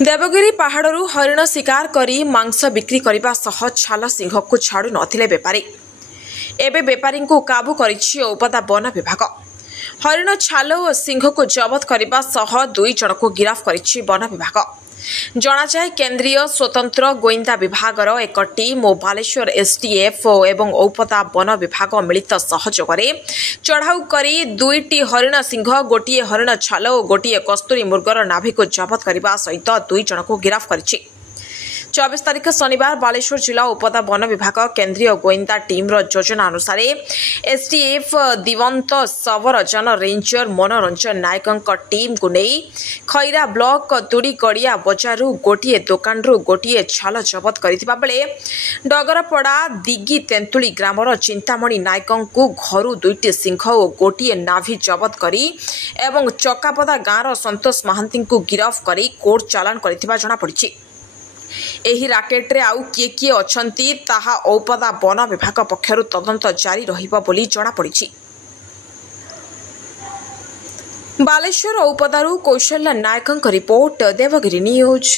देवगिरी पहाड़ू हरिण शिकार करी मांस बिक्री करने सह छाल सिंह को छाड़ू नथिले बेपारी एबे बेपारी को काबू करिछि औपदा वन विभाग। हरिण छाल और सिंह को जबत करने सह 2 जन को गिरफ्त करिछि वन विभाग। जनाजाए केंद्रीय स्वतंत्र गोइंदा विभागर एक टीम और बालेश्वर एसटीएफ एवं औपदा वन विभाग मिलित सहयोग चढ़ाऊ करी 2टी हरिण सिंह गोटे हरिण छाल और गोटे कस्तूरी मृगर नाभि को जबत करने सहित 2 जन को गिरफ्त करिछि। 24 तारीख शनिवार बालेश्वर जिला उपदा वन विभाग केंद्रीय गोइंदा टीम योजना अनुसार एसटीएफ दिवंत सबरजन रेंजर मनोरंजन नायक टीम को नहीं खैरा ब्लॉक तुड़ीगड़िया बजार गोटे दुकान गोटे छाल जबत करथिबा बेले डगरपड़ा दिगी तेंतुली ग्रामर चिंतामणि नायक घर 2टी सिंह और गोटे नाभि जबत करी एवं चकापदा गाँवर संतोष महांती को गिरफ्त करी कोर्ट चालान करथिबा जଣା पड़िछि। एही राकेट रे आउ किए अछंती ताहा औपदा वन विभाग पक्षरु तदंत जारी रहिबो बोली जଣା पड़िछि। बालेश्वर औपदारू कौशल्या नायकଙ୍କ रिपोर्ट देवगिरी न्यूज।